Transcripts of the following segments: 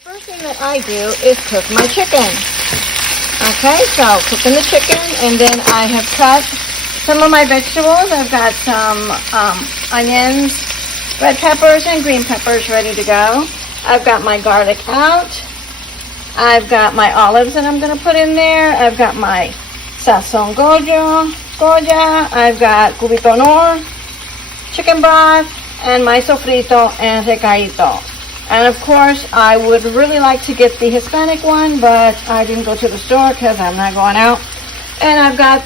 First thing that I do is cook my chicken. Okay, so cooking the chicken, and then I have cut some of my vegetables. I've got some onions, red peppers, and green peppers ready to go. I've got my garlic out. I've got my olives that I'm going to put in there. I've got my sazon goja. I've got cubito nor, chicken broth, and my sofrito and recaito. And of course, I would really like to get the Hispanic one, but I didn't go to the store because I'm not going out. And I've got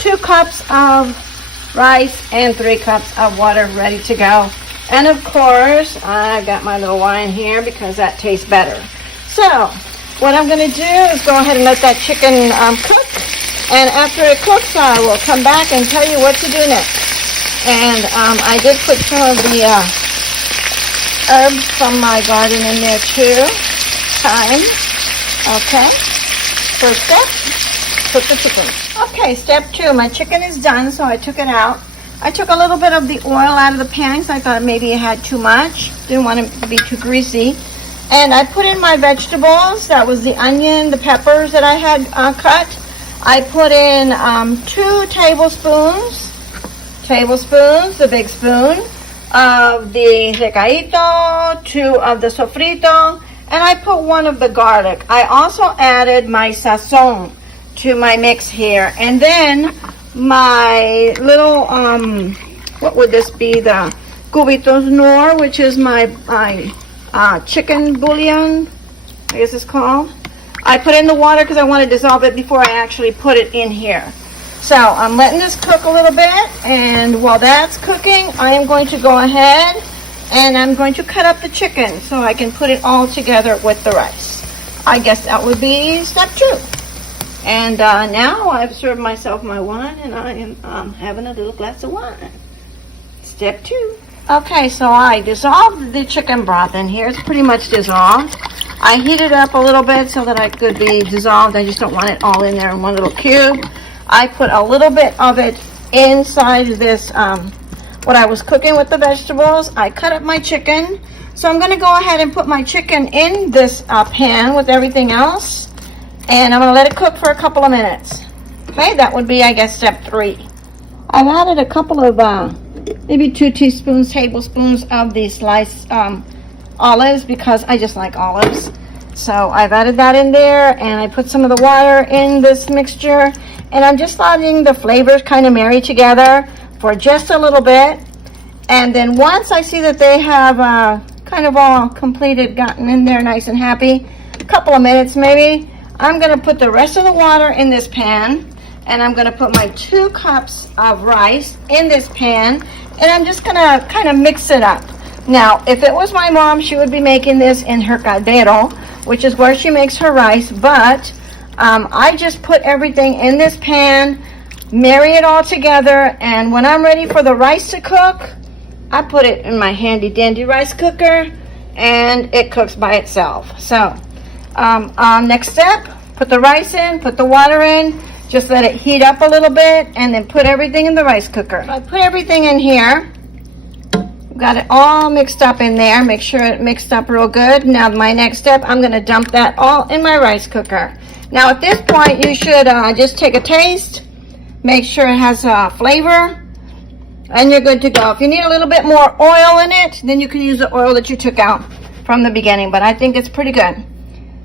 2 cups of rice and 3 cups of water ready to go. And of course, I've got my little wine here because that tastes better. So, what I'm going to do is go ahead and let that chicken cook. And after it cooks, I will come back and tell you what to do next. And I did put some of the herbs from my garden in there too. Thyme. Okay. First step, cook the chicken. Okay, step 2. My chicken is done, so I took it out. I took a little bit of the oil out of the pan because I thought maybe it had too much. Didn't want it to be too greasy. And I put in my vegetables. That was the onion, the peppers that I had cut. I put in 2 tablespoons, the big spoon, of the recaito, 2 of the sofrito, and I put 1 of the garlic. I also added my sazon to my mix here. And then my little, what would this be? The cubitos nor, which is my chicken bouillon, I guess it's called. I put in the water because I want to dissolve it before I actually put it in here. So I'm letting this cook a little bit, and while that's cooking, I am going to go ahead and I'm going to cut up the chicken so I can put it all together with the rice. I guess that would be step 2. And now I've served myself my wine, and I am having a little glass of wine. Step 2. Okay, so I dissolved the chicken broth in here. It's pretty much dissolved. I heated it up a little bit so that it could be dissolved. I just don't want it all in there in one little cube. I put a little bit of it inside this, what I was cooking with the vegetables. I cut up my chicken. So I'm going to go ahead and put my chicken in this pan with everything else. And I'm going to let it cook for a couple of minutes. Okay, that would be, I guess, step 3. I've added a couple of, maybe 2 tablespoons of the sliced olives because I just like olives. So I've added that in there, and I put some of the water in this mixture. And I'm just letting the flavors kind of marry together for just a little bit. And then once I see that they have kind of all completed, gotten in there nice and happy, a couple of minutes maybe, I'm going to put the rest of the water in this pan, and I'm going to put my 2 cups of rice in this pan, and I'm just going to kind of mix it up. Now, if it was my mom, she would be making this in her caldero, which is where she makes her rice, but I just put everything in this pan, marry it all together, and when I'm ready for the rice to cook, I put it in my handy dandy rice cooker, and it cooks by itself. So, next step, put the rice in, put the water in, just let it heat up a little bit, and then put everything in the rice cooker. So I put everything in here. Got it all mixed up in there. Make sure it mixed up real good. Now my next step, I'm going to dump that all in my rice cooker. Now at this point, you should just take a taste. Make sure it has flavor, and you're good to go. If you need a little bit more oil in it, then you can use the oil that you took out from the beginning, but I think it's pretty good.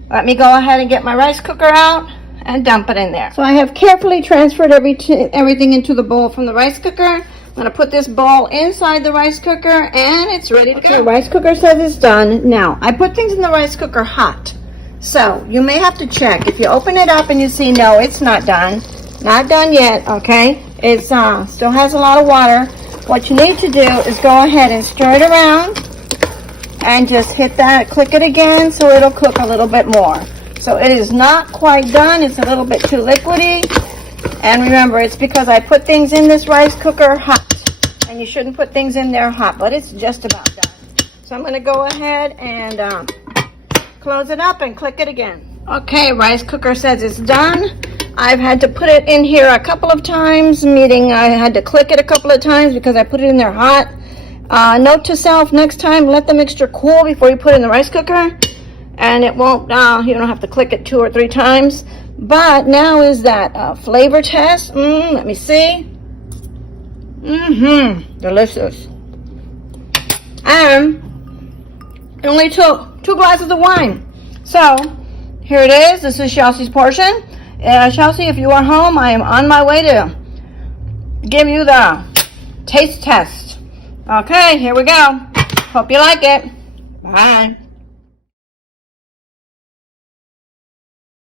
Let me go ahead and get my rice cooker out and dump it in there. So I have carefully transferred everything into the bowl from the rice cooker. I'm going to put this bowl inside the rice cooker, and it's ready to go. The rice cooker says it's done. Now, I put things in the rice cooker hot. So, you may have to check. If you open it up and you see, no, it's not done. Not done yet, okay? It still has a lot of water. What you need to do is go ahead and stir it around and just hit that, click it again so it'll cook a little bit more. So, it is not quite done. It's a little bit too liquidy. And remember, it's because I put things in this rice cooker hot. And you shouldn't put things in there hot, but it's just about done. So I'm going to go ahead and close it up and click it again. Okay, rice cooker says it's done. I've had to put it in here a couple of times, meaning I had to click it a couple of times because I put it in there hot. Note to self, next time, let the mixture cool before you put it in the rice cooker. And it won't, you don't have to click it 2 or 3 times. But now is that flavor test. Let me see. Delicious. And it only took 2 glasses of wine. So, here it is. This is Chelsea's portion. Chelsea, if you are home, I am on my way to give you the taste test. Okay, here we go. Hope you like it. Bye.